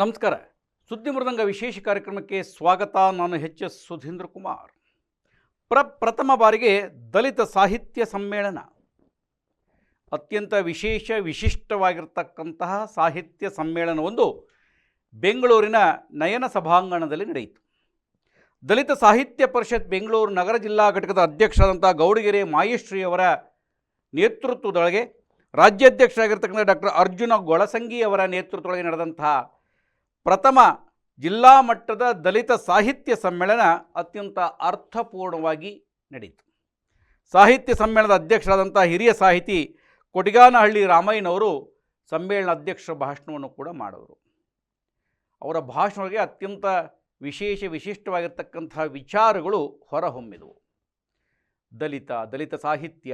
ನಮಸ್ಕಾರ. ಸುದ್ದಿ ಮೃದಂಗ ವಿಶೇಷ ಕಾರ್ಯಕ್ರಮಕ್ಕೆ ಸ್ವಾಗತ. ನಾನು ಎಚ್ ಎಸ್ ಸುಧೀಂದ್ರ ಕುಮಾರ್. ಪ್ರ, ಪ್ರಥಮ ಬಾರಿಗೆ ದಲಿತ ಸಾಹಿತ್ಯ ಸಮ್ಮೇಳನ. ಅತ್ಯಂತ ವಿಶೇಷ, ವಿಶಿಷ್ಟವಾಗಿರ್ತಕ್ಕಂತಹ ಸಾಹಿತ್ಯ ಸಮ್ಮೇಳನವೊಂದು ಬೆಂಗಳೂರಿನ ನಯನ ಸಭಾಂಗಣದಲ್ಲಿ ನಡೆಯಿತು. ದಲಿತ ಸಾಹಿತ್ಯ ಪರಿಷತ್ ಬೆಂಗಳೂರು ನಗರ ಜಿಲ್ಲಾ ಘಟಕದ ಅಧ್ಯಕ್ಷರಾದಂಥ ಗೌಡಗೆರೆ ಮಾಯಶ್ರೀಯವರ ನೇತೃತ್ವದೊಳಗೆ ರಾಜ್ಯಾಧ್ಯಕ್ಷರಾಗಿರ್ತಕ್ಕಂಥ ಡಾಕ್ಟರ್ ಅರ್ಜುನ ಗೊಳಸಂಗಿ ಅವರ ನೇತೃತ್ವದೊಳಗೆ ನಡೆದಂತಹ ಪ್ರಥಮ ಜಿಲ್ಲಾ ಮಟ್ಟದ ದಲಿತ ಸಾಹಿತ್ಯ ಸಮ್ಮೇಳನ ಅತ್ಯಂತ ಅರ್ಥಪೂರ್ಣವಾಗಿ ನಡೆಯಿತು. ಸಾಹಿತ್ಯ ಸಮ್ಮೇಳನದ ಅಧ್ಯಕ್ಷರಾದಂಥ ಹಿರಿಯ ಸಾಹಿತಿ ಕೊಟಿಗಾನಹಳ್ಳಿ ರಾಮಯ್ಯನವರು ಸಮ್ಮೇಳನ ಅಧ್ಯಕ್ಷರ ಭಾಷಣವನ್ನು ಕೂಡ ಮಾಡಿದರು ಅವರ ಭಾಷಣಗಳಿಗೆ ಅತ್ಯಂತ ವಿಶೇಷ ವಿಶಿಷ್ಟವಾಗಿರ್ತಕ್ಕಂತಹ ವಿಚಾರಗಳು ಹೊರಹೊಮ್ಮಿದವು. ದಲಿತ ದಲಿತ ಸಾಹಿತ್ಯ,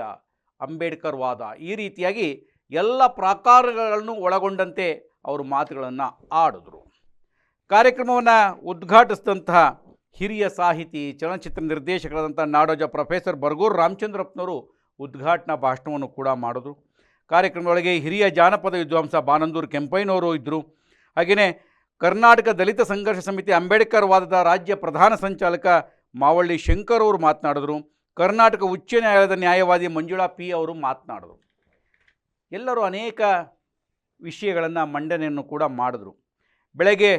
ಅಂಬೇಡ್ಕರ್ ವಾದ ಈ ರೀತಿಯಾಗಿ ಎಲ್ಲ ಪ್ರಾಕಾರಗಳನ್ನು ಒಳಗೊಂಡಂತೆ ಅವರು ಮಾತುಗಳನ್ನು ಆಡಿದ್ರು. ಕಾರ್ಯಕ್ರಮವನ್ನು ಉದ್ಘಾಟಿಸಿದಂತಹ ಹಿರಿಯ ಸಾಹಿತಿ, ಚಲನಚಿತ್ರ ನಿರ್ದೇಶಕರಾದಂಥ ನಾಡೋಜ ಪ್ರೊಫೆಸರ್ ಬರ್ಗೂರು ರಾಮಚಂದ್ರಪ್ಪನವರು ಉದ್ಘಾಟನಾ ಭಾಷಣವನ್ನು ಕೂಡ ಮಾಡಿದ್ರು. ಕಾರ್ಯಕ್ರಮದೊಳಗೆ ಹಿರಿಯ ಜಾನಪದ ವಿದ್ವಾಂಸ ಬಾನಂದೂರು ಕೆಂಪಯ್ಯನವರು ಇದ್ದರು ಹಾಗೆಯೇ ಕರ್ನಾಟಕ ದಲಿತ ಸಂಘರ್ಷ ಸಮಿತಿ ಅಂಬೇಡ್ಕರ್ ವಾದದ ರಾಜ್ಯ ಪ್ರಧಾನ ಸಂಚಾಲಕ ಮಾವಳ್ಳಿ ಶಂಕರ್ ಅವರು ಮಾತನಾಡಿದ್ರು. ಕರ್ನಾಟಕ ಉಚ್ಚ ನ್ಯಾಯಾಲಯದ ನ್ಯಾಯವಾದಿ ಮಂಜುಳಾ ಪಿ ಅವರು ಮಾತನಾಡಿದ್ರು. ಎಲ್ಲರೂ ಅನೇಕ ವಿಷಯಗಳನ್ನು ಮಂಡನೆಯನ್ನು ಕೂಡ ಮಾಡಿದ್ರು. ಬೆಳಗ್ಗೆ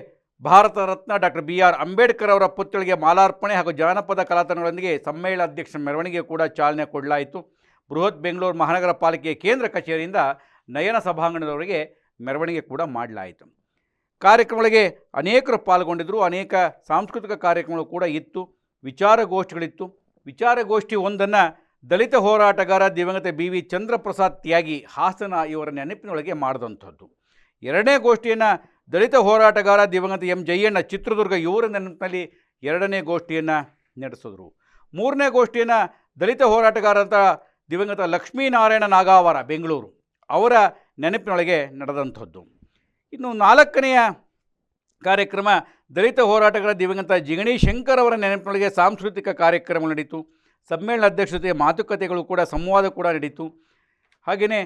Bharat Ratna doctor B R Ambedkar ಅವರ ಪುತ್ಥಳಿಗೆ ಮಾಲಾರ್ಪಣೆ ಹಾಗೂ ಜಾನಪದ ಕಲಾತನಗಳೊಂದಿಗೆ ಸಮ್ಮೇಳನ ಅಧ್ಯಕ್ಷ ಮೆರವಣಿಗೆ ಕೂಡ ಚಾಲನೆ ಕೊಡಲಾಯಿತು. ಬೃಹತ್ ಬೆಂಗಳೂರು ಮಹಾನಗರ ಪಾಲಿಕೆ ಕೇಂದ್ರ ಕಚೇರಿಯಿಂದ ನಯನ ಸಭಾಂಗಣದವರಿಗೆ ಮೆರವಣಿಗೆ ಕೂಡ ಮಾಡಲಾಯಿತು. ಕಾರ್ಯಕ್ರಮಗಳಿಗೆ ಅನೇಕರು ಪಾಲ್ಗೊಂಡಿದ್ದರು. ಅನೇಕ ಸಾಂಸ್ಕೃತಿಕ ಕಾರ್ಯಕ್ರಮಗಳು ಕೂಡ ಇತ್ತು. ವಿಚಾರಗೋಷ್ಠಿಗಳಿತ್ತು. ವಿಚಾರಗೋಷ್ಠಿ ಒಂದನ್ನು ದಲಿತ ಹೋರಾಟಗಾರ ದಿವಂಗತ ಬಿ ವಿ ಚಂದ್ರಪ್ರಸಾದ್ ತ್ಯಾಗಿ ಹಾಸನ ಇವರ ನೆನಪಿನೊಳಗೆ ಮಾಡಿದಂಥದ್ದು. ಎರಡನೇ ಗೋಷ್ಠಿಯನ್ನು ದಲಿತ ಹೋರಾಟಗಾರ ದಿವಂಗತ ಎಂ ಜಯಣ್ಣ ಚಿತ್ರದುರ್ಗ ಇವರ ನೆನಪಿನಲ್ಲಿ ಎರಡನೇ ಗೋಷ್ಠಿಯನ್ನು ನಡೆಸಿದ್ರು. ಮೂರನೇ ಗೋಷ್ಠಿಯನ್ನು ದಲಿತ ಹೋರಾಟಗಾರ ಅಂತ ದಿವಂಗತ ಲಕ್ಷ್ಮೀನಾರಾಯಣ ನಾಗಾವರ, ಬೆಂಗಳೂರು, ಅವರ ನೆನಪಿನೊಳಗೆ ನಡೆದಂಥದ್ದು. ಇನ್ನು ನಾಲ್ಕನೆಯ ಕಾರ್ಯಕ್ರಮ ದಲಿತ ಹೋರಾಟಗಾರ ದಿವಂಗತ ಜಿಗಣಿ ಶಂಕರ್ ಅವರ ನೆನಪಿನೊಳಗೆ ಸಾಂಸ್ಕೃತಿಕ ಕಾರ್ಯಕ್ರಮ ನಡೀತು. ಸಮ್ಮೇಳನ ಅಧ್ಯಕ್ಷತೆಯ ಮಾತುಕತೆಗಳು ಕೂಡ, ಸಂವಾದ ಕೂಡ ನಡೀತು. ಹಾಗೆಯೇ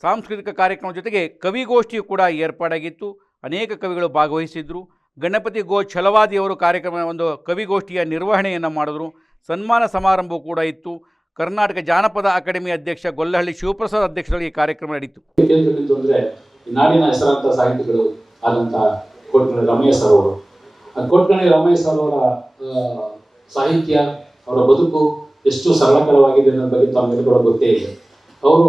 ಸಾಂಸ್ಕೃತಿಕ ಕಾರ್ಯಕ್ರಮದ ಜೊತೆಗೆ ಕವಿಗೋಷ್ಠಿಯು ಕೂಡ ಏರ್ಪಾಡಾಗಿತ್ತು. ಅನೇಕ ಕವಿಗಳು ಭಾಗವಹಿಸಿದ್ರು. ಗಣಪತಿ ಗೋ ಛಲವಾದಿಯವರು ಕಾರ್ಯಕ್ರಮ ಒಂದು ಕವಿಗೋಷ್ಠಿಯ ನಿರ್ವಹಣೆಯನ್ನು ಮಾಡಿದ್ರು. ಸನ್ಮಾನ ಸಮಾರಂಭ ಕೂಡ ಇತ್ತು. ಕರ್ನಾಟಕ ಜಾನಪದ ಅಕಾಡೆಮಿ ಅಧ್ಯಕ್ಷ ಗೊಲ್ಲಹಳ್ಳಿ ಶಿವಪ್ರಸಾದ್ ಅಧ್ಯಕ್ಷರಲ್ಲಿ ಈ ಕಾರ್ಯಕ್ರಮ ನಡೀತು. ನಾಡಿನ ಹೆಸರಾಂತ ಸಾಹಿತಿಗಳು ಆದಂತಹ ಕೋಟ್ಕಣಿ ರಮಯ್ಯ ಸರ್ ಅವರು. ಕೋಟ್ಕಣಿ ರಮಯ್ಯ ಸರ್ ಅವರ ಸಾಹಿತ್ಯ, ಅವರ ಬದುಕು ಎಷ್ಟು ಸರಳಕರವಾಗಿದೆ ಅನ್ನೋ ಬಗ್ಗೆ ತಮ್ಮೆಲ್ಲರೂ ಗೊತ್ತೇ ಇದೆ. ಅವರು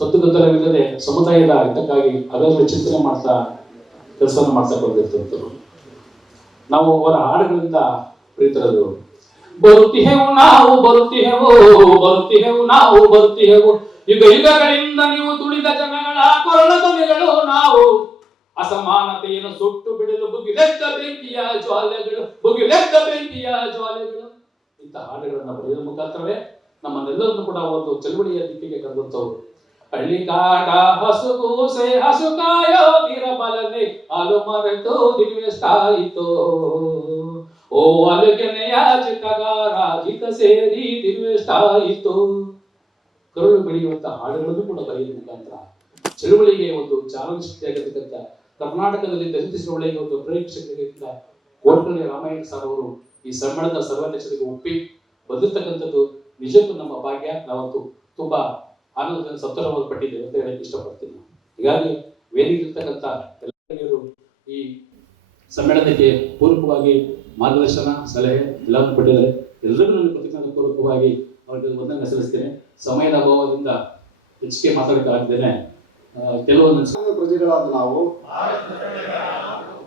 ಸದ್ದುಗದ್ದಲವಿಲ್ಲದೆ ಸಮುದಾಯದ ಹಿತಕ್ಕಾಗಿ ಅಗಲ ಚಿಂತನೆ ಮಾಡ್ತಾ ಕೆಲಸವನ್ನು ಮಾಡ್ತಾ ಬಂದಿರ್ತಂಥವ್ರು ನಾವು ಅವರ ಹಾಡುಗಳಿಂದ ಪ್ರೀತರದು. ಬರುತ್ತಿಹೆವು ನಾವು, ಬರುತ್ತಿಹೆವು ಬರುತ್ತಿಹೆವು ನಾವು, ಬರುತ್ತಿಹೆವು. ಯುಗ ಯುಗಗಳಿಂದ ನೀವು ತುಳಿದ ಜನಗಳ ಕೊರಳ ಧ್ವನಿಗಳು ನಾವು. ಅಸಮಾನತೆಯನ್ನು ಸುಟ್ಟು ಬಿಡಲು ಬುಗಿಲೆದ್ದ ಬೆಂಕಿಯ ಜ್ವಾಲೆಗಳು ಬುಗಿಲೆದ್ದ ಬೆಂಕಿಯ ಜ್ವಾಲೆಗಳು. ಇಂತಹ ಹಾಡುಗಳನ್ನ ಬರೆಯುವ ಮುಖಾಂತರವೇ ನಮ್ಮನ್ನೆಲ್ಲರನ್ನು ಕೂಡ ಒಂದು ಚಳುವಳಿಯ ದಿಕ್ಕಿಗೆ ಕರೆದಂತವ್ರು ಹಳ್ಳಿ ಕಾಟ ಹಸುಗೂಸೆ ಹಸು ಕಾಯೋ ಬಲನೆ ಹಾಲು ಮರೆತು ದಿವ್ಯಸ್ತಾಯಿತು ಓ ಅಲುಗೆನೆಯ ಚಿಕ್ಕಗಾರ ಜಿತ ಸೇರಿ ದಿವ್ಯಸ್ತಾಯಿತು ಕರುಳು ಬೆಳೆಯುವಂತ ಹಾಡುಗಳನ್ನು ಕೂಡ ಬರೆಯುವ ಮುಖಾಂತರ ಚಳುವಳಿಗೆ ಒಂದು ಚಾಲನೆ ಶಕ್ತಿಯಾಗಿರ್ತಕ್ಕಂಥ ಕರ್ನಾಟಕದಲ್ಲಿ ದಲಿತ ಚಳುವಳಿಗೆ ಒಂದು ಪ್ರೇಕ್ಷಕರಿಗಿಂತ ಕೋಟ್ಕಳ್ಳಿ ರಾಮಾಯಣ ಸರ್ ಅವರು ಈ ಸಮ್ಮೇಳನದ ಸರ್ವಾಧ್ಯಕ್ಷರಿಗೆ ಒಪ್ಪಿ ಬಂದಿರ್ತಕ್ಕಂಥದ್ದು ನಿಜಕ್ಕೂ ನಮ್ಮ ಭಾಗ್ಯ. ನಾವತ್ತು ತುಂಬಾ ಆನಂದದಿಂದ ಸಂತೋಷವಾದ ಪಟ್ಟಿದ್ದೇವೆ ಅಂತ ಹೇಳಕ್ಕೆ ಇಷ್ಟಪಡ್ತೀನಿ. ಹೀಗಾಗಿ ವೇದಿಕೆ ಎಲ್ಲ ಗಣ್ಯರು ಈ ಸಮ್ಮೇಳನಕ್ಕೆ ಪೂರಕವಾಗಿ ಮಾರ್ಗದರ್ಶನ ಸಲಹೆ ಎಲ್ಲವನ್ನು ಕೊಟ್ಟಿದ್ದಾರೆ ಎಲ್ಲರಿಗೂ ನನ್ನ ಕೃತಜ್ಞತೆ ಪೂರ್ವಕವಾಗಿ ಅವರಿಗೆ ವಂದನೆ ಸಲ್ಲಿಸ್ತೇನೆ. ಸಮಯದ ಅಭಾವದಿಂದ ಹೆಚ್ಚಿಗೆ ಮಾತಾಡೋಕ್ಕಾಗ್ತೇನೆ ಕೆಲವೊಂದು ಪ್ರಜೆಗಳಾದ ನಾವು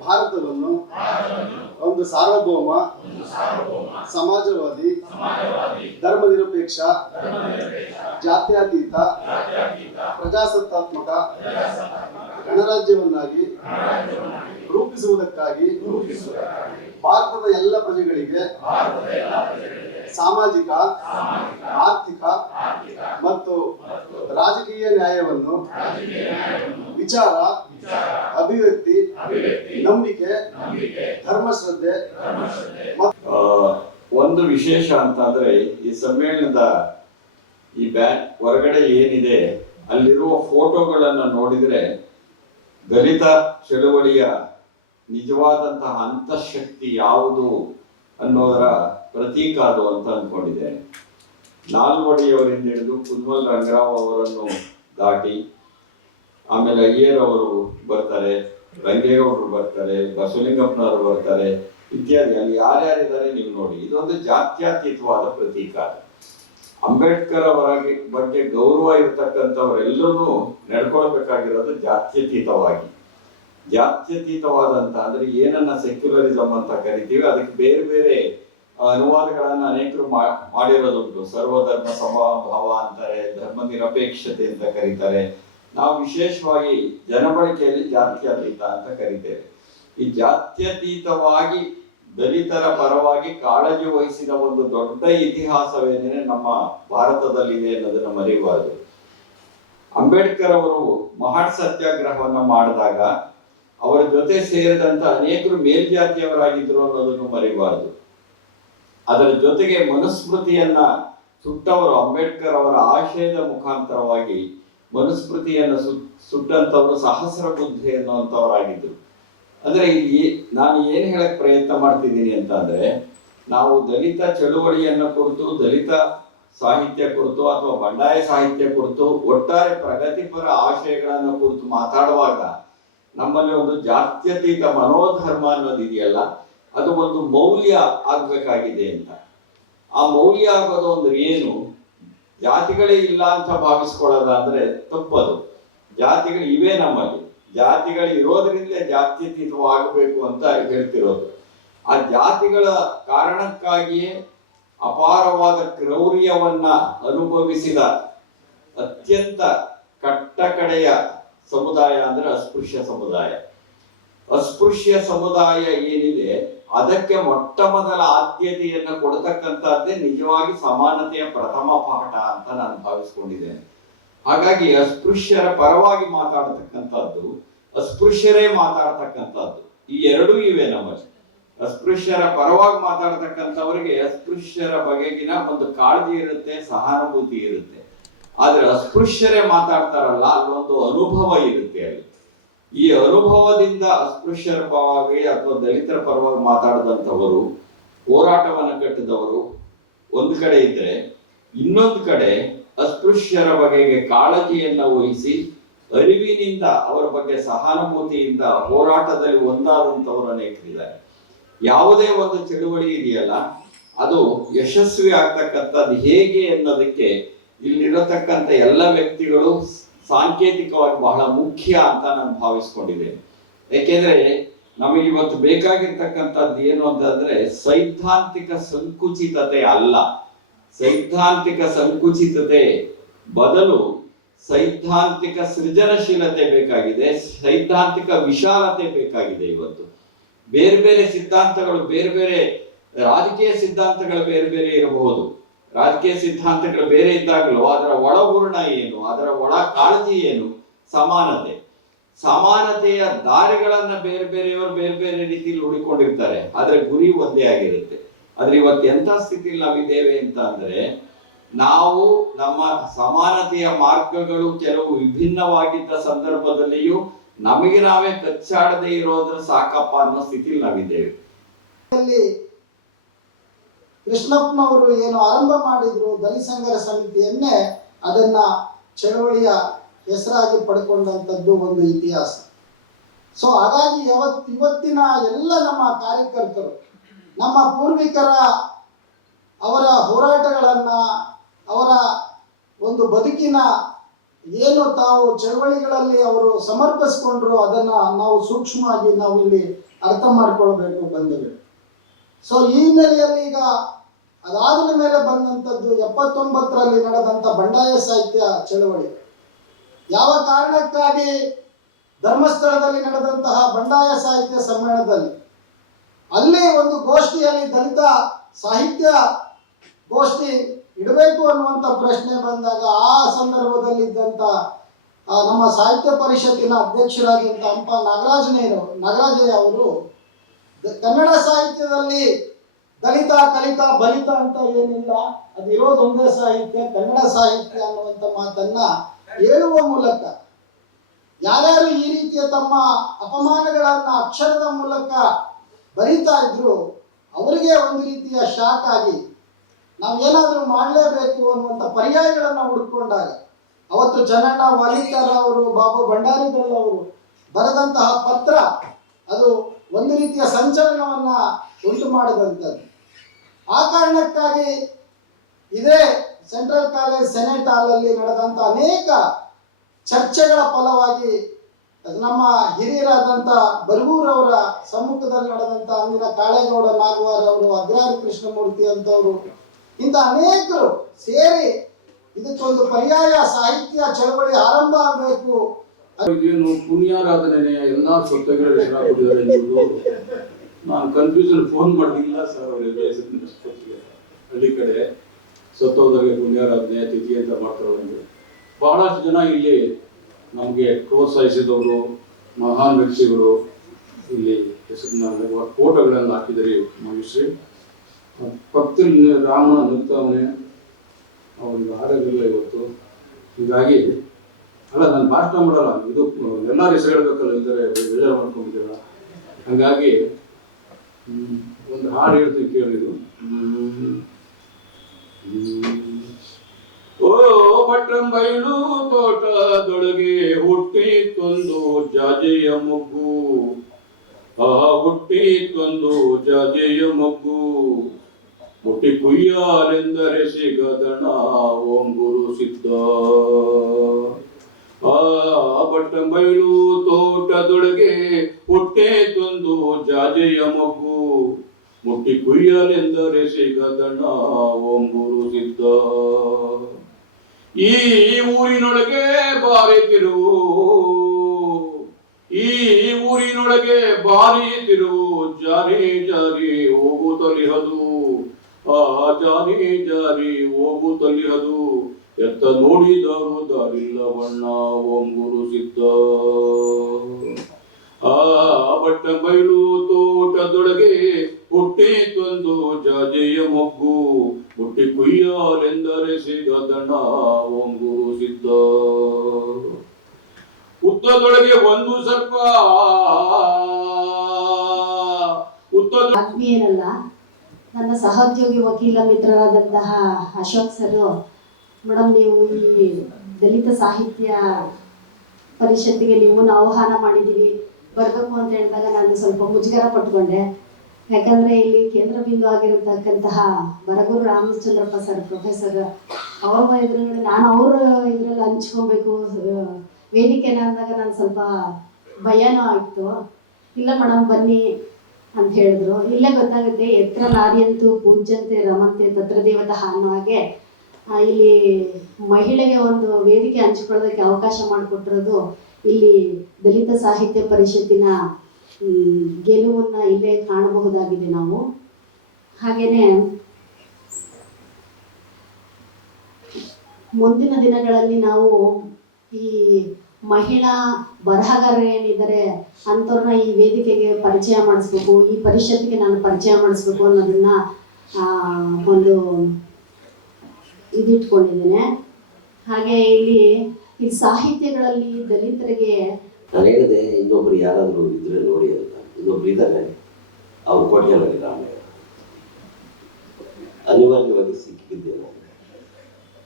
ಭಾರತವನ್ನು ಒಂದು ಸಾರ್ವಭೌಮ, ಸಮಾಜವಾದಿ, ಧರ್ಮನಿರಪೇಕ್ಷ, ಜಾತ್ಯತೀತ, ಪ್ರಜಾಸತ್ತಾತ್ಮಕ, ಗಣರಾಜ್ಯವನ್ನಾಗಿ ರೂಪಿಸುವುದಕ್ಕಾಗಿ ಭಾರತದ ಎಲ್ಲ ಪ್ರಜೆಗಳಿಗೆ ಸಾಮಾಜಿಕ, ಆರ್ಥಿಕ ಮತ್ತು ರಾಜಕೀಯ ನ್ಯಾಯವನ್ನು ವಿಚಾರ ಅಭಿವ್ಯಕ್ತಿ ನಂಬಿಕೆ ಧರ್ಮಶ್ರದ್ಧೆ ಆ, ಒಂದು ವಿಶೇಷ ಅಂತಂದ್ರೆ ಈ ಸಮ್ಮೇಳನದ ಈ ಬ್ಯಾಂಕ್ ಹೊರಗಡೆ ಏನಿದೆ ಅಲ್ಲಿರುವ ಫೋಟೋಗಳನ್ನ ನೋಡಿದ್ರೆ ದಲಿತ ಚಳುವಳಿಯ ನಿಜವಾದಂತಹ ಅಂತಃಶಕ್ತಿ ಯಾವುದು ಅನ್ನೋದರ ಪ್ರತೀಕ ಅದು ಅಂತ ಅನ್ಕೊಂಡಿದ್ದೇನೆ. ನಾಲ್ವಡಿಯವರಿಂದ ಹಿಡಿದು ಕುದ್ಮಲ್ ರಂಗರಾವ್ ಅವರನ್ನು ದಾಟಿ ಆಮೇಲೆ ಅಯ್ಯರ್ ಅವರು ಬರ್ತಾರೆ, ರಂಗೇಗೌಡರು ಬರ್ತಾರೆ, ಬಸವಲಿಂಗಪ್ಪನವರು ಬರ್ತಾರೆ, ಇತ್ಯಾದಿ. ಅಲ್ಲಿ ಯಾರ್ಯಾರಿದ್ದಾರೆ ನೀವು ನೋಡಿ. ಇದೊಂದು ಜಾತ್ಯತೀತವಾದ ಪ್ರತೀಕ. ಅಂಬೇಡ್ಕರ್ ಅವರ ಬಗ್ಗೆ ಗೌರವ ಇರತಕ್ಕಂಥವರೆಲ್ಲರೂ ನಡ್ಕೊಳ್ಬೇಕಾಗಿರೋದು ಜಾತ್ಯತೀತವಾಗಿ. ಜಾತ್ಯತೀತವಾದಂತ ಅಂದ್ರೆ ಏನನ್ನ ಸೆಕ್ಯುಲರಿಸಮ್ ಅಂತ ಕರಿತೀವಿ, ಅದಕ್ಕೆ ಬೇರೆ ಬೇರೆ ಅನುವಾದಗಳನ್ನ ಅನೇಕರು ಮಾಡಿರೋದುಂಟು. ಸರ್ವಧರ್ಮ ಸಮಭಾವ ಅಂತಾರೆ, ಧರ್ಮ ನಿರಪೇಕ್ಷತೆ ಅಂತ ಕರೀತಾರೆ. ನಾವು ವಿಶೇಷವಾಗಿ ಜನಬಳಕೆಯಲ್ಲಿ ಜಾತ್ಯತೀತ ಅಂತ ಕರಿತೇವೆ. ಈ ಜಾತ್ಯತೀತವಾಗಿ ದಲಿತರ ಪರವಾಗಿ ಕಾಳಜಿ ವಹಿಸಿದ ಒಂದು ದೊಡ್ಡ ಇತಿಹಾಸವೇನೇ ನಮ್ಮ ಭಾರತದಲ್ಲಿದೆ ಅನ್ನೋದನ್ನ ಮರೆಯಬಾರದು ಅಂಬೇಡ್ಕರ್ ಅವರು ಮಹಾನ್ ಸತ್ಯಾಗ್ರಹವನ್ನ ಮಾಡಿದಾಗ ಅವರ ಜೊತೆ ಸೇರಿದಂತ ಅನೇಕರು ಮೇಲ್ಜಾತಿಯವರಾಗಿದ್ರು ಅನ್ನೋದನ್ನು ಮರೆಯಬಾರದು ಅದರ ಜೊತೆಗೆ ಮನುಸ್ಮೃತಿಯನ್ನ ಸುಟ್ಟವರು ಅಂಬೇಡ್ಕರ್ ಅವರ ಆಶಯದ ಮುಖಾಂತರವಾಗಿ ಮನುಸ್ಮೃತಿಯನ್ನು ಸುಟ್ಟಂತವರು ಸಹಸ್ರ ಬುದ್ಧಿ ಎನ್ನುವಂಥವರಾಗಿದ್ದರು ಅಂದ್ರೆ ಈ, ನಾನು ಏನು ಹೇಳಕ್ಕೆ ಪ್ರಯತ್ನ ಮಾಡ್ತಿದ್ದೀನಿ ಅಂತ ಅಂದ್ರೆ ನಾವು ದಲಿತ ಚಳುವಳಿಯನ್ನ ಕುರಿತು, ದಲಿತ ಸಾಹಿತ್ಯ ಕುರಿತು ಅಥವಾ ಬಂಡಾಯ ಸಾಹಿತ್ಯ ಕುರಿತು ಒಟ್ಟಾರೆ ಪ್ರಗತಿಪರ ಆಶಯಗಳನ್ನು ಕುರಿತು ಮಾತಾಡುವಾಗ ನಮ್ಮಲ್ಲಿ ಒಂದು ಜಾತ್ಯತೀತ ಮನೋಧರ್ಮ ಅನ್ನೋದಿದೆಯಲ್ಲ ಅದು ಒಂದು ಮೌಲ್ಯ ಆಗ್ಬೇಕಾಗಿದೆ ಅಂತ. ಆ ಮೌಲ್ಯ ಆಗೋದು ಒಂದು ಏನು? ಜಾತಿಗಳೇ ಇಲ್ಲ ಅಂತ ಭಾವಿಸ್ಕೊಳ್ಳೋದಾದ್ರೆ ತಪ್ಪದು. ಜಾತಿಗಳು ಇವೆ ನಮ್ಮಲ್ಲಿ. ಜಾತಿಗಳು ಇರೋದ್ರಿಂದಲೇ ಜಾತ್ಯತೀತವಾಗಬೇಕು ಅಂತ ಹೇಳ್ತಿರೋದು. ಆ ಜಾತಿಗಳ ಕಾರಣಕ್ಕಾಗಿಯೇ ಅಪಾರವಾದ ಕ್ರೌರ್ಯವನ್ನ ಅನುಭವಿಸಿದ ಅತ್ಯಂತ ಕಟ್ಟಕಡೆಯ ಸಮುದಾಯ ಅಂದ್ರೆ ಅಸ್ಪೃಶ್ಯ ಸಮುದಾಯ. ಅಸ್ಪೃಶ್ಯ ಸಮುದಾಯ ಏನಿದೆ? ಅದಕ್ಕೆ ಮೊಟ್ಟ ಮೊದಲ ಆದ್ಯತೆಯನ್ನು ಕೊಡತಕ್ಕಂತಹದ್ದೇ ನಿಜವಾಗಿ ಸಮಾನತೆಯ ಪ್ರಥಮ ಪಾಠ ಅಂತ ನಾನು ಭಾವಿಸ್ಕೊಂಡಿದ್ದೇನೆ. ಹಾಗಾಗಿ ಅಸ್ಪೃಶ್ಯರ ಪರವಾಗಿ ಮಾತಾಡತಕ್ಕಂಥದ್ದು ಅಸ್ಪೃಶ್ಯರೇ ಮಾತಾಡ್ತಕ್ಕಂಥದ್ದು ಈ ಎರಡೂ ಇವೆ ನಮ್ಮಲ್ಲಿ ಅಸ್ಪೃಶ್ಯರ ಪರವಾಗಿ ಮಾತಾಡ್ತಕ್ಕಂಥವರಿಗೆ ಅಸ್ಪೃಶ್ಯರ ಬಗೆಗಿನ ಒಂದು ಕಾಳಜಿ ಇರುತ್ತೆ, ಸಹಾನುಭೂತಿ ಇರುತ್ತೆ. ಆದ್ರೆ ಅಸ್ಪೃಶ್ಯರೇ ಮಾತಾಡ್ತಾರಲ್ಲ, ಅಲ್ಲೊಂದು ಅನುಭವ ಇರುತ್ತೆ ಅಲ್ಲಿ. ಈ ಅನುಭವದಿಂದ ಅಸ್ಪೃಶ್ಯರ ಪರವಾಗಿ ಅಥವಾ ದಲಿತರ ಪರವಾಗಿ ಮಾತಾಡಿದಂಥವರು, ಹೋರಾಟವನ್ನು ಕಟ್ಟಿದವರು, ಒಂದು ಕಡೆ ಇದ್ರೆ, ಇನ್ನೊಂದು ಕಡೆ ಅಸ್ಪೃಶ್ಯರ ಬಗೆಗೆ ಕಾಳಜಿಯನ್ನ ವಹಿಸಿ ಅರಿವಿನಿಂದ ಅವರ ಬಗ್ಗೆ ಸಹಾನುಭೂತಿಯಿಂದ ಹೋರಾಟದಲ್ಲಿ ಒಂದಾದಂಥವರನ್ನ ಇಟ್ಟಿದ್ದಾರೆ ಯಾವುದೇ ಒಂದು ಚಳುವಳಿ ಇದೆಯಲ್ಲ, ಅದು ಯಶಸ್ವಿ ಆಗ್ತಕ್ಕಂಥದ್ದು ಹೇಗೆ ಅನ್ನೋದಕ್ಕೆ ಇಲ್ಲಿರತಕ್ಕಂಥ ಎಲ್ಲ ವ್ಯಕ್ತಿಗಳು ಸಾಂಕೇತಿಕವಾಗಿ ಬಹಳ ಮುಖ್ಯ ಅಂತ ನಾನು ಭಾವಿಸ್ಕೊಂಡಿದ್ದೇನೆ. ಯಾಕೆಂದ್ರೆ ನಮಗೆ ಇವತ್ತು ಬೇಕಾಗಿರ್ತಕ್ಕಂಥದ್ದು ಏನು ಅಂತಂದ್ರೆ ಸೈದ್ಧಾಂತಿಕ ಸಂಕುಚಿತತೆ ಅಲ್ಲ. ಸೈದ್ಧಾಂತಿಕ ಸಂಕುಚಿತತೆ ಬದಲು ಸೈದ್ಧಾಂತಿಕ ಸೃಜನಶೀಲತೆ ಬೇಕಾಗಿದೆ, ಸೈದ್ಧಾಂತಿಕ ವಿಶಾಲತೆ ಬೇಕಾಗಿದೆ ಇವತ್ತು. ಬೇರೆ ಬೇರೆ ಸಿದ್ಧಾಂತಗಳು ಬೇರೆ ಬೇರೆ ರಾಜಕೀಯ ಸಿದ್ಧಾಂತಗಳು ಬೇರೆ ಬೇರೆ ಇರಬಹುದು. ರಾಜಕೀಯ ಸಿದ್ಧಾಂತಗಳು ಬೇರೆ ಇದ್ದಾಗಲೂ ಅದರ ಒಳಗುಣ ಏನು, ಅದರ ಒಳ ಕಾಳಜಿ ಏನು? ಸಮಾನತೆ. ಸಮಾನತೆಯ ದಾರಿಗಳನ್ನ ಬೇರೆ ಬೇರೆಯವರು ಬೇರೆ ಬೇರೆ ರೀತಿಯಲ್ಲಿ ಹುಡುಕೊಂಡಿರ್ತಾರೆ. ಆದ್ರೆ ಗುರಿ ಒಂದೇ ಆಗಿರುತ್ತೆ. ಆದ್ರೆ ಇವತ್ತು ಎಂಥ ಸ್ಥಿತಿಯಲ್ಲಿ ನಾವಿದ್ದೇವೆ ಅಂತ ಅಂದ್ರೆ, ನಾವು ನಮ್ಮ ಸಮಾನತೆಯ ಮಾರ್ಗಗಳು ಕೆಲವು ವಿಭಿನ್ನವಾಗಿದ್ದ ಸಂದರ್ಭದಲ್ಲಿಯೂ ನಮಗೆ ನಾವೇ ಕಚ್ಚಾಡದೆ ಇರೋದ್ರ ಸಾಕಪ್ಪ ಅನ್ನೋ ಸ್ಥಿತಿಯಲ್ಲಿ ನಾವಿದ್ದೇವೆ. ಕೃಷ್ಣಪ್ಪನವರು ಏನು ಆರಂಭ ಮಾಡಿದ್ರು ದಲಿತ ಸಂಘರ ಸಮಿತಿಯನ್ನೇ ಅದನ್ನ ಚಳವಳಿಯ ಹೆಸರಾಗಿ ಪಡ್ಕೊಂಡಂಥದ್ದು ಒಂದು ಇತಿಹಾಸ. ಸೊ ಹಾಗಾಗಿ ಯಾವತ್ ಇವತ್ತಿನ ಎಲ್ಲ ನಮ್ಮ ಕಾರ್ಯಕರ್ತರು, ನಮ್ಮ ಪೂರ್ವಿಕರ ಅವರ ಹೋರಾಟಗಳನ್ನ, ಅವರ ಒಂದು ಬದುಕಿನ ಏನು ತಾವು ಚಳವಳಿಗಳಲ್ಲಿ ಅವರು ಸಮರ್ಪಿಸ್ಕೊಂಡ್ರು ಅದನ್ನ ನಾವು ಸೂಕ್ಷ್ಮವಾಗಿ ನಾವು ಇಲ್ಲಿ ಅರ್ಥ ಮಾಡ್ಕೊಳ್ಬೇಕು ಬಂಧುಗಳು. ಸೊ ಈ ಹಿನ್ನೆಲೆಯಲ್ಲಿ ಈಗ ಅದಾದ ಮೇಲೆ ಬಂದಂಥದ್ದು ಎಪ್ಪತ್ತೊಂಬತ್ತರಲ್ಲಿ ನಡೆದಂಥ ಬಂಡಾಯ ಸಾಹಿತ್ಯ ಚಳವಳಿ. ಯಾವ ಕಾರಣಕ್ಕಾಗಿ ಧರ್ಮಸ್ಥಳದಲ್ಲಿ ನಡೆದಂತಹ ಬಂಡಾಯ ಸಾಹಿತ್ಯ ಸಮ್ಮೇಳನದಲ್ಲಿ? ಅಲ್ಲಿ ಒಂದು ಗೋಷ್ಠಿಯಲ್ಲಿ ದಲಿತ ಸಾಹಿತ್ಯ ಗೋಷ್ಠಿ ಇಡಬೇಕು ಅನ್ನುವಂಥ ಪ್ರಶ್ನೆ ಬಂದಾಗ ಆ ಸಂದರ್ಭದಲ್ಲಿದ್ದಂಥ ನಮ್ಮ ಸಾಹಿತ್ಯ ಪರಿಷತ್ತಿನ ಅಧ್ಯಕ್ಷರಾಗಿದ್ದ ಅಂಪ ನಾಗರಾಜನೇನು ನಾಗರಾಜಯ್ಯ ಅವರು ಕನ್ನಡ ಸಾಹಿತ್ಯದಲ್ಲಿ ದಲಿತ, ಕಲಿತ, ಬಲಿತ ಅಂತ ಏನಿಲ್ಲ, ಅದು ಇರೋದೊಂದೇ ಸಾಹಿತ್ಯ, ಕನ್ನಡ ಸಾಹಿತ್ಯ ಅನ್ನುವಂಥ ಮಾತನ್ನ ಹೇಳುವ ಮೂಲಕ ಯಾರ್ಯಾರು ಈ ರೀತಿಯ ತಮ್ಮ ಅಪಮಾನಗಳನ್ನ ಅಕ್ಷರದ ಮೂಲಕ ಬರಿತಾ ಇದ್ರು, ಅವರಿಗೆ ಒಂದು ರೀತಿಯ ಶಾಕ್ ಆಗಿ ಏನಾದರೂ ಮಾಡಲೇಬೇಕು ಅನ್ನುವಂಥ ಪರ್ಯಾಯಗಳನ್ನ ಹುಡುಕೊಂಡಾಗ ಅವತ್ತು ಜನಣ್ಣ ವಾಲಿಕರ್ ಅವರು, ಬಾಬು ಭಂಡಾರಿದಲ್ ಅವರು ಬರೆದಂತಹ ಪತ್ರ, ಅದು ಒಂದು ರೀತಿಯ ಸಂಚಲನವನ್ನ ಉಂಟು ಮಾಡಿದಂಥದ್ದು ಆ ಕಾರಣಕ್ಕಾಗಿ ಇದೇ ಸೆಂಟ್ರಲ್ ಕಾಲೇಜ್ ಸೆನೆಟ್ ಹಾಲಲ್ಲಿ ನಡೆದಂಥ ಅನೇಕ ಚರ್ಚೆಗಳ ಫಲವಾಗಿ ನಮ್ಮ ಹಿರಿಯರಾದಂಥ ಬರಗೂರವರ ಸಮ್ಮುಖದಲ್ಲಿ ನಡೆದಂಥ ಅಂದಿನ ಕಾಳೇಗೌಡ ನಾಗವಾರ್ ಅವರು ಅಗ್ರಹಾರಿ ಕೃಷ್ಣಮೂರ್ತಿ ಅಂತವರು, ಇಂಥ ಅನೇಕರು ಸೇರಿ ಇದಕ್ಕೊಂದು ಪರ್ಯಾಯ ಸಾಹಿತ್ಯ ಚಳವಳಿ ಆರಂಭ ಆಗಬೇಕು ಇದೇನು ಪುಣ್ಯಾರಾಧನೆಯ ಎಲ್ಲಾ ಸ್ವತ್ತಗಳ ಕೊಟ್ಟಿದ್ದಾರೆ ಎಂಬುದು ನಾನು ಕನ್ಫ್ಯೂಷನ್ ಫೋನ್ ಮಾಡಿಲ್ಲ ಸರ್ ಅವರಿಗೆ ಹಳ್ಳಿ ಕಡೆ ಸತ್ತೋದರಿಗೆ ಪುಣ್ಯಾರಾಧನೆ, ತಿಥಿ ಅಂತ ಮಾಡ್ತಾರೆ ಬಹಳಷ್ಟು ಜನ ಇಲ್ಲಿ ನಮಗೆ ಪ್ರೋತ್ಸಾಹಿಸಿದವರು, ಮಹಾನ್ ವ್ಯಕ್ತಿಗಳು ಇಲ್ಲಿ ಹೆಸರಿನ ಫೋಟೋಗಳನ್ನು ಹಾಕಿದ್ದಾರೆ ಮಹಿಶ್ರೀ ಪಕ್ಕದಲ್ಲಿ ರಾಮನ ನುಗ್ತಾವನೆ ಅವನಿಗೆ ಆರೋಗ್ಯ ಇವತ್ತು. ಹೀಗಾಗಿ ಅಲ್ಲ, ನಾನು ಭಾಷಣ ಮಾಡಲ್ಲ. ಇದು, ಎಲ್ಲ ಹೆಸರು ಹೇಳ್ಬೇಕಲ್ಲ ಇದ್ದಾರೆ ಬೇಜಾರು ಮಾಡ್ಕೊಂಡಿದ್ದೀರ ಹಂಗಾಗಿ ಒಂದು ಹಾಡು ಹೇಳ್ತೀನಿ ಕೇಳಿದ್ರು ಓ, ಪಟ್ಟಂಬೈಲು ತೋಟದೊಳಗೆ ಹುಟ್ಟಿತ್ತೊಂದು ಜಾಜೆಯ ಮಗ್ಗು. ಆ ಹುಟ್ಟಿತ್ತೊಂದು ಜಾಜೆಯ ಮಗ್ಗು. ಮುಟ್ಟಿ ಕುಯ್ಯಾಲೆಂದರೆ ಸಿಗದಣ, ಓಂಗುರು ಸಿದ್ಧ. ಆ, ಬಟ್ಟ ಮೈಲು ತೋಟದೊಳಗೆ ಹುಟ್ಟೆ ತಂದು ಜಾಜೆಯ ಮಗು. ಮುಟ್ಟಿ ಕುಯ್ಯಲೆಂದರೆ ಸಿಗದಣ ಓಂಗುರು ಸಿದ್ದ ಈ ಊರಿನೊಳಗೆ ಬಾರಿ ತಿರುವು. ಈ ಊರಿನೊಳಗೆ ಬಾರಿ ತಿರುವು. ಜಾರಿ ಜಾರಿ ಹೋಗುತ್ತಲಿಹದು ಆ, ಜಾರಿ ಜಾರಿ ಹೋಗುತ್ತಲಿಹದು ಎತ್ತ ನೋಡಿದರು ದಾರಿಲ್ಲವಣ್ಣ ಓಂಗುರು ಸಿದ್ಧ. ಆ ಬಟ್ಟ ಬಯಲು ತೋಟದೊಳಗೆ ಹುಟ್ಟಿ ತಂದು ಜಾಜೆಯ ಮೊಗ್ಗು, ಹುಟ್ಟಿ ಕುಯ್ಯಾಲೆಂದರೆ ಸಿಗದಣ್ಣ ಒಂಗುರು ಸಿದ್ಧ. ಉತ್ತದೊಳಗೆ ಒಂದು ಸರ್ಪ. ಆತ್ಮೀಯರಲ್ಲ, ನನ್ನ ಸಹೋದ್ಯೋಗಿ ವಕೀಲ ಮಿತ್ರರಾದಂತಹ ಅಶೋಕ್ ಸರ್ ಮೇಡಮ್, ನೀವು ಈ ದಲಿತ ಸಾಹಿತ್ಯ ಪರಿಷತ್ತಿಗೆ ನಿಮ್ಮನ್ನು ಆಹ್ವಾನ ಮಾಡಿದ್ದೀವಿ ಬರಬೇಕು ಅಂತ ಹೇಳಿದಾಗ ನಾನು ಸ್ವಲ್ಪ ಮುಜುಗರ ಪಟ್ಕೊಂಡೆ. ಯಾಕಂದ್ರೆ ಇಲ್ಲಿ ಕೇಂದ್ರ ಬಿಂದು ಆಗಿರತಕ್ಕಂತಹ ಬರಗೂರು ರಾಮಚಂದ್ರಪ್ಪ ಸರ್, ಪ್ರೊಫೆಸರ್, ಅವ್ರ ಎದುರುಗಡೆ ನಾನು ಅವ್ರ ಇದರಲ್ಲಿ ಹಂಚ್ಕೋಬೇಕು ವೇದಿಕೆ ವೇದಿಕೆನ ಅಂದಾಗ ನಾನು ಸ್ವಲ್ಪ ಭಯನೂ ಆಯಿತು. ಇಲ್ಲ ಮೇಡಮ್, ಬನ್ನಿ ಅಂತ ಹೇಳಿದ್ರು. ಇಲ್ಲೇ ಗೊತ್ತಾಗುತ್ತೆ, ಎತ್ರ ನಾರಿಯಂತೂ ಪೂಜ್ಯಂತೆ ರಮಂತೆ ತತ್ರ ದೇವತಃ ಅನ್ನೋ ಹಾಗೆ ಇಲ್ಲಿ ಮಹಿಳೆಗೆ ಒಂದು ವೇದಿಕೆ ಹಂಚಿಕೊಳ್ಳೋದಕ್ಕೆ ಅವಕಾಶ ಮಾಡಿಕೊಟ್ಟಿರೋದು ಇಲ್ಲಿ ದಲಿತ ಸಾಹಿತ್ಯ ಪರಿಷತ್ತಿನ ಗೆಲುವನ್ನು ಇಲ್ಲೇ ಕಾಣಬಹುದಾಗಿದೆ ನಾವು. ಹಾಗೆಯೇ ಮುಂದಿನ ದಿನಗಳಲ್ಲಿ ನಾವು ಈ ಮಹಿಳಾ ಬರಹಗಾರರು ಏನಿದ್ದಾರೆ ಅಂಥವ್ರನ್ನ ಈ ವೇದಿಕೆಗೆ ಪರಿಚಯ ಮಾಡಿಸ್ಬೇಕು, ಈ ಪರಿಷತ್ತಿಗೆ ನಾನು ಪರಿಚಯ ಮಾಡಿಸ್ಬೇಕು ಅನ್ನೋದನ್ನ ಒಂದು ಇದಿಟ್ಕೊಂಡಿದ್ದೇನೆ. ಹಾಗೆ ಇಲ್ಲಿ ಈ ಸಾಹಿತ್ಯಗಳಲ್ಲಿ ದಲಿತರಿಗೆ ನಾನು ಹೇಳಿದೆ, ಇನ್ನೊಬ್ರು ಯಾರಾದರೂ ಇದ್ರೆ ನೋಡಿ ಅಂತ. ಇನ್ನೊಬ್ರು ಇದ್ದಾರೆ, ಅವ್ರು ರಾಮಯ್ಯ ಅನಿವಾರ್ಯವಾಗಿ ಸಿಕ್ಕಿದ್ದೆ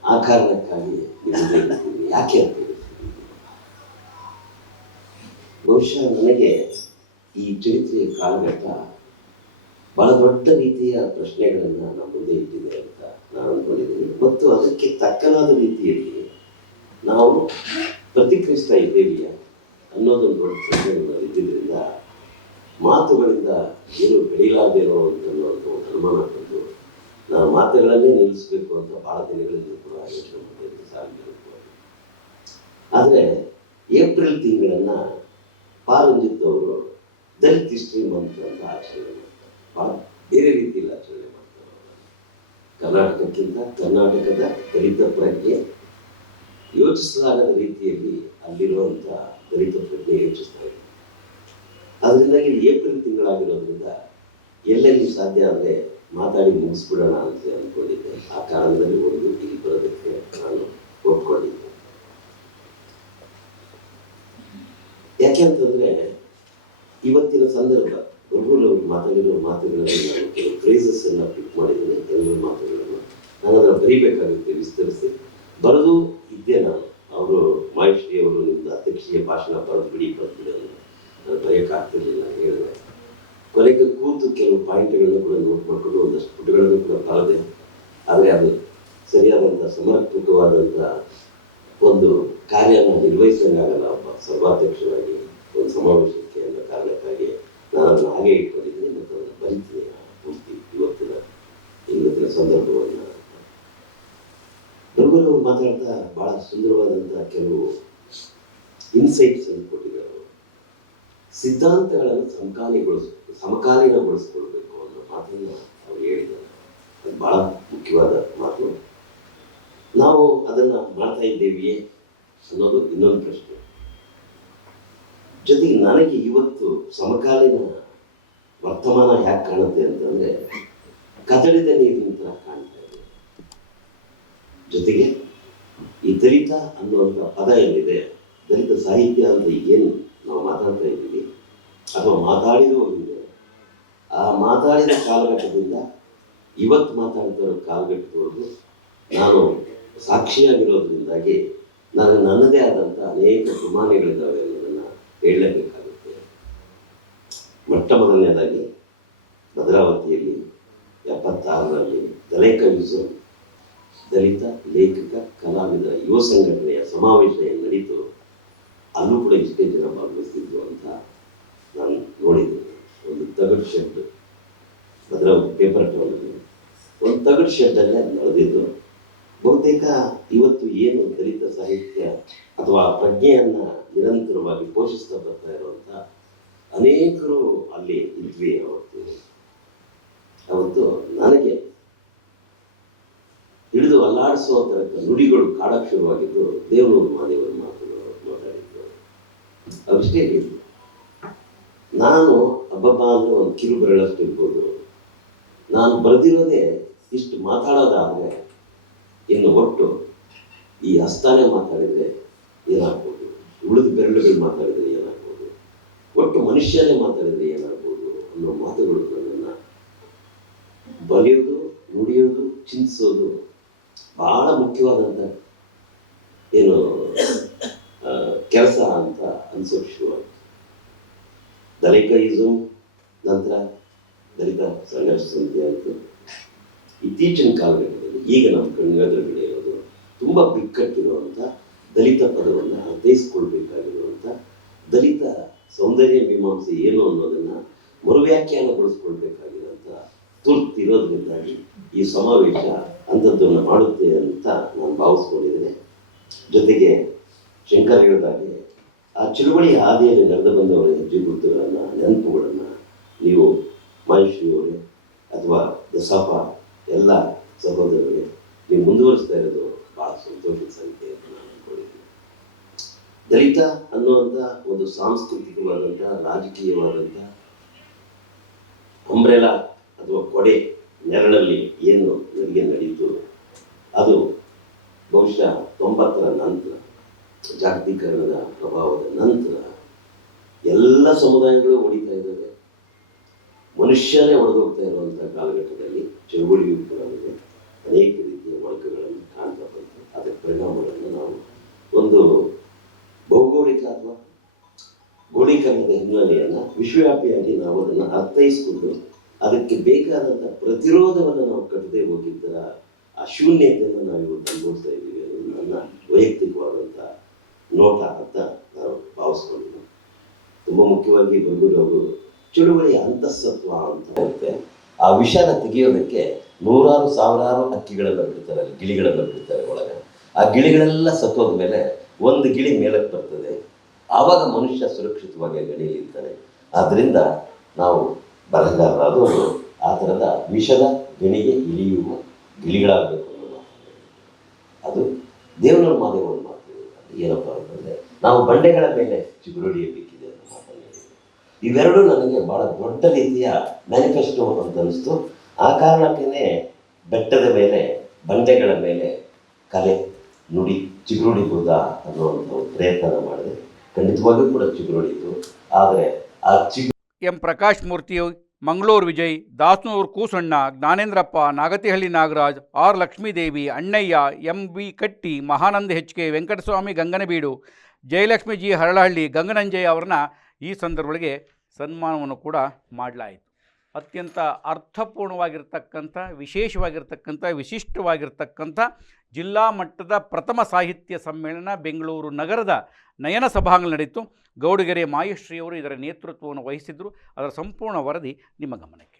ಆ ಕಾರಣಕ್ಕಾಗಿ ಯಾಕೆ ಅಂತ ಬಹುಶಃ ನನಗೆ ಈ ಚರಿತ್ರೆಯ ಕಾಲಘಟ್ಟ ಬಹಳ ದೊಡ್ಡ ರೀತಿಯ ಪ್ರಶ್ನೆಗಳನ್ನು ನಮ್ಮ ಮುಂದೆ ಇಟ್ಟಿದೆ ಅಂತ ನಾನು ಅಂದ್ಕೊಂಡಿದ್ದೀನಿ ಮತ್ತು ಅದಕ್ಕೆ ತಕ್ಕನಾದ ರೀತಿಯಲ್ಲಿ ನಾವು ಪ್ರತಿಕ್ರಿಯಿಸ್ತಾ ಇದ್ದೇವೆಯಾ ಅನ್ನೋದೊಂದು ದೊಡ್ಡ ಇದ್ದಿದ್ದರಿಂದ ಮಾತುಗಳಿಂದ ಏನು ಬೆಳೀಲಾಗದೇ ಇರೋ ಅಂತ ಅನ್ನೋದು ಒಂದು ಅನುಮಾನ ಬಂದು ನಾನು ಮಾತುಗಳನ್ನೇ ನಿಲ್ಲಿಸಬೇಕು ಅಂತ ಭಾಳ ದಿನಗಳಿಂದ ಕೂಡ ಯೋಚನೆ ಆದರೆ ಏಪ್ರಿಲ್ ತಿಂಗಳನ್ನು ಪಾರಂಜಿತ್ ಅವರು ದಲಿತ ಹಿಸ್ಟ್ರಿ ಮಂತ್ ಅಂತ ಆಚರಣೆ ಮಾಡ್ತಾರೆ ಬಹಳ ಬೇರೆ ರೀತಿಯಲ್ಲಿ ಆಚರಣೆ. ಕರ್ನಾಟಕಕ್ಕಿಂತ ಕರ್ನಾಟಕದ ದಲಿತ ಪ್ರಜ್ಞೆ. ಯೋಚಿಸಲಾಗದ ರೀತಿಯಲ್ಲಿ ಅಲ್ಲಿರುವಂಥ ದಲಿತ ಪ್ರಜ್ಞೆ ಯೋಚಿಸ್ತಾ ಇದೆ. ಅದರಿಂದಾಗಿ ಏಪ್ರಿಲ್ ತಿಂಗಳಾಗಿರೋದ್ರಿಂದ ಎಲ್ಲೆಲ್ಲಿ ಸಾಧ್ಯ ಆದರೆ ಮಾತಾಡಿ ಮುಗಿಸ್ಬಿಡೋಣ ಅಂತ ಅಂದ್ಕೊಂಡಿದ್ದೆ. ಆ ಕಾರಣದಲ್ಲಿ ಒಂದು ಇಲ್ಲಿ ಬರೋದಕ್ಕೆ ನಾನು ಒಪ್ಕೊಂಡಿದ್ದೆ. ಯಾಕೆ ಅಂತಂದರೆ ಇವತ್ತಿನ ಸಂದರ್ಭ ಗುರುಗಳು ಮಾತಾಡಿರೋ ಮಾತುಗಳಲ್ಲಿ ನಾನು ಕೆಲವು ಫ್ರೇಸಸ್ಸನ್ನು ಪಿಕ್ ಮಾಡಿದ್ದೀನಿ. ಎಲ್ಲರ ಮಾತುಗಳನ್ನು ನಾನು ಅದನ್ನು ಬರೀಬೇಕಾಗುತ್ತೆ, ವಿಸ್ತರಿಸಿ. ಬರೆದು ಇದ್ದೆ ನಾನು. ಅವರು ಮಹೇಶ್ರೀ ಅವರು ಅಧ್ಯಕ್ಷೀಯ ಭಾಷಣ ಬರೆದು ಬಿಡಿ ಬಿಡಿ ಅಂದ್ರು. ನಾನು ಬರೆಯೋಕ್ಕಾಗ್ತಿರ್ಲಿಲ್ಲ ಹೇಳಿದೆ. ಕೊನೆಗೆ ಕೂತು ಕೆಲವು ಪಾಯಿಂಟ್ಗಳನ್ನು ಕೂಡ ನೋಟ್ ಮಾಡಿಕೊಂಡು ಒಂದಷ್ಟು ಪುಟಗಳನ್ನು ಕೂಡ ಬರದೆ ಆದರೆ ಅದು ಸರಿಯಾದಂಥ ಸಮರ್ಪಕವಾದಂಥ ಒಂದು ಕಾರ್ಯನ ನಿರ್ವಹಿಸೋಕ್ಕಾಗಲ್ಲ ಒಬ್ಬ ಸರ್ವಾಧ್ಯಕ್ಷರಾಗಿ ಒಂದು ಸಮಾವೇಶಕ್ಕೆ ಅನ್ನೋ ಕಾರಣಕ್ಕಾಗಿ ನಾನು ಹಾಗೆ ಇಟ್ಕೊಂಡಿದ್ದೀನಿ ಮತ್ತು ಅದನ್ನು ಬರಿತೀನಿ ಆ ಪೂರ್ತಿ ಇವತ್ತಿನ ಇವತ್ತಿನ ಸಂದರ್ಭವನ್ನು ಅವರು ಸುಂದರವಾದಂಥ ಕೆಲವು ಇನ್ಸೈಟ್ಸ್ ಅನ್ನು ಕೊಟ್ಟಿದ್ದಾರೆ. ಸಿದ್ಧಾಂತಗಳನ್ನು ಸಮಕಾಲೀಗೊಳಿಸ್ ಸಮಕಾಲೀನಗೊಳಿಸ್ಕೊಳ್ಬೇಕು ಅನ್ನೋ ಮಾತನ್ನು ಅವರು ಹೇಳಿದ್ದಾರೆ. ಅದು ಬಹಳ ಮುಖ್ಯವಾದ ಮಾತು. ನಾವು ಅದನ್ನು ಮಾಡ್ತಾ ಇದ್ದೇವೆಯೇ ಅನ್ನೋದು ಇನ್ನೊಂದು ಪ್ರಶ್ನೆ. ಜೊತೆಗೆ ನನಗೆ ಇವತ್ತು ಸಮಕಾಲೀನ ವರ್ತಮಾನ ಯಾಕೆ ಕಾಣುತ್ತೆ ಅಂತಂದ್ರೆ ಕದಳಿದ ನೀರಿನ ಥರ ಕಾಣ್ತಾ ಇದೆ. ಜೊತೆಗೆ ದಲಿತ ಅನ್ನುವಂಥ ಪದ ಏನಿದೆ, ದಲಿತ ಸಾಹಿತ್ಯ ಅಂತ ಏನು ನಾವು ಮಾತಾಡ್ತಾ ಇದ್ದೀವಿ, ಅಥವಾ ಮಾತಾಡಿದೋ ಇದೆ ಆ ಮಾತಾಡಿದ ಕಾಲಘಟ್ಟದಿಂದ ಇವತ್ತು ಮಾತಾಡ್ತಾ ಇರೋ ಕಾಲಘಟ್ಟದವರೆಗೂ ನಾನು ಸಾಕ್ಷಿಯಾಗಿರೋದ್ರಿಂದಾಗಿ ನಾನು ನನ್ನದೇ ಆದಂಥ ಅನೇಕ ಗುಮಾನಿಗಳಿದ್ದಾವೆ ಅನ್ನೋದನ್ನು ಹೇಳಲೇಬೇಕಾಗುತ್ತೆ. ಮೊಟ್ಟ ಮೊದಲನೇದಾಗಿ ಭದ್ರಾವತಿಯಲ್ಲಿ, ಎಪ್ಪತ್ತಾರರಲ್ಲಿ ದಲೈಕ ಯುಸ ದಲಿತ, ಲೇಖಕ, ಕಲಾವಿದರ ಯುವ ಸಂಘಟನೆಯ ಸಮಾವೇಶ ಏನು ನಡೀತು. ಅಲ್ಲೂ ಕೂಡ ಇಷ್ಟೇ ಜನ ಭಾಗವಹಿಸ್ತಿದ್ರು ಅಂತ ನಾನು ನೋಡಿದ್ದೇನೆ. ಒಂದು ತಗಡು ಶೆಡ್ ಒಂದು ಪೇಪರ್ ಟೌನಲ್ಲಿ ಒಂದು ತಗಡು ಶೆಡ್ಡಲ್ಲೇ ಅದು ನಡೆದಿದ್ದು. ಬಹುತೇಕ ಇವತ್ತು ಏನು ದಲಿತ ಸಾಹಿತ್ಯ ಅಥವಾ ಪ್ರಜ್ಞೆಯನ್ನು ನಿರಂತರವಾಗಿ ಪೋಷಿಸ್ತಾ ಬರ್ತಾ ಇರುವಂತ ಅನೇಕರು ಅಲ್ಲಿ ಇದ್ವಿ ಅವತ್ತು. ಅವತ್ತು ನನಗೆ ಹಿಡಿದು ಅಲ್ಲಾಡಿಸುವ ತನಕ ನುಡಿಗಳು ಕಾಡಕ್ಕೆ ಶುರುವಾಗಿದ್ದು ದೇವರು ಮಾದೇವರ ಮಾತುಗಳು ಮಾತಾಡಿದ್ದು. ಅವಿಷ್ಟೇ ಹೇಳಿದ್ರು ನಾನು ಹಬ್ಬಬ್ಬ ಅಂದ್ರೆ ಒಂದು ಕಿರು ಬೆರಳಷ್ಟು ಇರ್ಬೋದು. ನಾನು ಬರೆದಿರೋದೇ ಇಷ್ಟು ಮಾತಾಡೋದಾದರೆ ಇನ್ನು ಒಟ್ಟು ಈ ಹಸ್ತಾನೆ ಮಾತಾಡಿದರೆ ಏನಾಗ್ಬೋದು? ಉಳಿದ ಬೆರಳುಗಳು ಮಾತಾಡಿದರೆ ಏನಾಗ್ಬೋದು? ಒಟ್ಟು ಮನುಷ್ಯನೇ ಮಾತಾಡಿದರೆ ಏನಾಗ್ಬೋದು ಅನ್ನೋ ಮಾತುಗಳು ನನ್ನನ್ನು ಬರೆಯೋದು, ನುಡಿಯೋದು, ಚಿಂತಿಸೋದು ಬಹಳ ಮುಖ್ಯವಾದಂಥ ಏನು ಕೆಲಸ ಅಂತ ಅನ್ಸೋಕೆ ಶುರುವಾಯಿತು ದಲಿತ ನಂತರ ದಲಿತ ಸಂಘರ್ಷ ಸಮಿತಿ ಆಯಿತು ಇತ್ತೀಚಿನ ಕಾಲಘಟ್ಟದಲ್ಲಿ ಈಗ ನಮ್ಮ ಕಣ್ಣೆದುರುಗಡೆ ಇರೋದು ತುಂಬ ಬಿಕ್ಕಟ್ಟಿರುವಂಥ ದಲಿತ ಪದವನ್ನು ಅರ್ಥೈಸ್ಕೊಳ್ಬೇಕಾಗಿರುವಂಥ ದಲಿತ ಸೌಂದರ್ಯ ಮೀಮಾಂಸೆ ಏನು ಅನ್ನೋದನ್ನು ಮರುವ್ಯಾಖ್ಯಾನಗೊಳಿಸ್ಕೊಳ್ಬೇಕಾಗಿರುವಂಥ ತುರ್ತಿರೋದ್ರಿಂದಾಗಿ ಈ ಸಮಾವೇಶ ಅಂಥದ್ದನ್ನು ಮಾಡುತ್ತೆ ಅಂತ ನಾನು ಭಾವಿಸ್ಕೊಂಡಿದ್ದೇನೆ. ಜೊತೆಗೆ ಶಂಕರ್ ಹೇಳಿದಾಗೆ, ಆ ಚಳುವಳಿಯ ಹಾದಿಯಲ್ಲಿ ನಡೆದು ಬಂದವರ ಹೆಜ್ಜೆ ಗುರುತುಗಳನ್ನು ನೆನಪುಗಳನ್ನು ನೀವು ಮಹೇಶ್ವರಿಯವರೇ ಅಥವಾ ದಸಾಪ, ಎಲ್ಲ ಸಹೋದರರಿಗೆ ನೀವು ಮುಂದುವರಿಸ್ತಾ ಇರೋದು ಭಾಳ ಸಂತೋಷದ ಸಂಖ್ಯೆ ಅಂತ ನಾನು ಅಂದ್ಕೊಂಡಿದ್ದೀನಿ ದಲಿತ ಅನ್ನುವಂಥ ಒಂದು ಸಾಂಸ್ಕೃತಿಕವಾದಂಥ, ರಾಜಕೀಯವಾದಂಥ ಅಂಬ್ರೆಲಾ ಅಥವಾ ಕೊಡೆ ನೆರಳಲ್ಲಿ ಏನು ನನಗೆ ನಡೀತು, ಅದು ಬಹುಶಃ ತೊಂಬತ್ತರ ನಂತರ, ಜಾಗತೀಕರಣದ ಪ್ರಭಾವದ ನಂತರ ಎಲ್ಲ ಸಮುದಾಯಗಳು ಹೊಡಿತಾ ಇದ್ದಾವೆ. ಮನುಷ್ಯನೇ ಒಳಗೋಗ್ತಾ ಇರುವಂಥ ಕಾಲಘಟ್ಟದಲ್ಲಿ ಚಳುವಳಿಯು ಕೂಡ ನಮಗೆ ಅನೇಕ ರೀತಿಯ ಮೊಳಕುಗಳನ್ನು ಕಾಣ್ತಾ ಬಂತು. ಅದರ ಪರಿಣಾಮಗಳನ್ನು ನಾವು ಒಂದು ಭೌಗೋಳಿಕ ಅಥವಾ ಗೋಳೀಕರಣದ ಹಿನ್ನೆಲೆಯನ್ನು ವಿಶ್ವವ್ಯಾಪಿಯಾಗಿ ನಾವು ಅದನ್ನು ಅರ್ಥೈಸಿಕೊಂಡು ಅದಕ್ಕೆ ಬೇಕಾದಂಥ ಪ್ರತಿರೋಧವನ್ನು ನಾವು ಕಟ್ಟದೆ ಹೋಗಿದ್ದರ ಆ ಶೂನ್ಯತೆಯನ್ನು ನಾವು ಇವತ್ತು ಅನುಭವಿಸ್ತಾ ಇದ್ದೀವಿ ಅನ್ನೋದು ನನ್ನ ವೈಯಕ್ತಿಕವಾದಂಥ ನೋಟ ಅಂತ ನಾನು ಭಾವಿಸ್ಕೊಂಡಿದ್ದೀನಿ. ತುಂಬ ಮುಖ್ಯವಾಗಿ ಅವರು ಚಳುವಳಿಯ ಅಂತಸ್ತತ್ವ ಅಂತ ಹೇಳುತ್ತೆ ಆ ವಿಷಾದ ತೆಗೆಯೋದಕ್ಕೆ ನೂರಾರು ಸಾವಿರಾರು ಹಕ್ಕಿಗಳನ್ನು ಬಿಡ್ತಾರೆ, ಅಲ್ಲಿ ಗಿಳಿಗಳನ್ನು ಬಿಡ್ತಾರೆ ಒಳಗೆ. ಆ ಗಿಳಿಗಳೆಲ್ಲ ಸತ್ತೋದ ಮೇಲೆ ಒಂದು ಗಿಳಿ ಮೇಲಕ್ಕೆ ಬರ್ತದೆ. ಆವಾಗ ಮನುಷ್ಯ ಸುರಕ್ಷಿತವಾಗಿ ಗಣಿಯಲ್ಲಿ ಇರ್ತಾನೆ ಆದ್ದರಿಂದ ನಾವು ಬರಹಗಾರರಾದವರು ಆ ಥರದ ವಿಷದ ಗಣಿಗೆ ಇಳಿಯುವ ಗಿಳಿಗಳಾಗಬೇಕು ಅದು ದೇವರ ಮಾದೇವನ ಮಾತು ಅದು ಏನಪ್ಪ ಅಂತಂದರೆ ನಾವು ಬಂಡೆಗಳ ಮೇಲೆ ಚಿಗುರೊಡೆಯಬೇಕಿದೆ ಅನ್ನೋ ಮಾತನ್ನು. ಇವೆರಡೂ ನನಗೆ ಭಾಳ ದೊಡ್ಡ ರೀತಿಯ ಮ್ಯಾನಿಫೆಸ್ಟೋ ಅಂತ ಅನಿಸ್ತು ಆ ಕಾರಣಕ್ಕೇ ಬೆಟ್ಟದ ಮೇಲೆ, ಬಂಡೆಗಳ ಮೇಲೆ ಕಲೆ, ನುಡಿ ಚಿಗುರುಡಿಬೋದ ಅನ್ನೋ ಒಂದು ಪ್ರಯತ್ನ ಮಾಡಿದೆ. ಖಂಡಿತವಾಗಿಯೂ ಕೂಡ ಚಿಗುರುಡಿತು ಆದರೆ ಆ ಚಿಗು M Prakash Murthy, Mangaluru Vijay, Dasanuru Koosanna, Jnanendrappa, Nagathihalli Nagaraj, R Lakshmidevi, Annaiah, M B Katti, Mahananda H K, Venkataswamy, Ganganabeedu Jayalakshmi G Haralahalli, Gangananjaiah ಅವರನ್ನ ಈ ಸಂದರ್ಭಗಳಿಗೆ ಸನ್ಮಾನವನ್ನು ಕೂಡ ಮಾಡಲಾಯಿತು. ಅತ್ಯಂತ ಅರ್ಥಪೂರ್ಣವಾಗಿರ್ತಕ್ಕಂಥ, ವಿಶೇಷವಾಗಿರ್ತಕ್ಕಂಥ, ವಿಶಿಷ್ಟವಾಗಿರ್ತಕ್ಕಂಥ ಜಿಲ್ಲಾ ಮಟ್ಟದ ಪ್ರಥಮ ಸಾಹಿತ್ಯ ಸಮ್ಮೇಳನ ಬೆಂಗಳೂರು ನಗರದ ನಯನ ಸಭಾಂಗಣ ನಡೆಯಿತು. ಗೌಡಗೆರೆ ಮಾಯುಶ್ರೀಯವರು ಇದರ ನೇತೃತ್ವವನ್ನು ವಹಿಸಿದ್ದರು. ಅದರ ಸಂಪೂರ್ಣ ವರದಿ ನಿಮ್ಮ ಗಮನಕ್ಕೆ.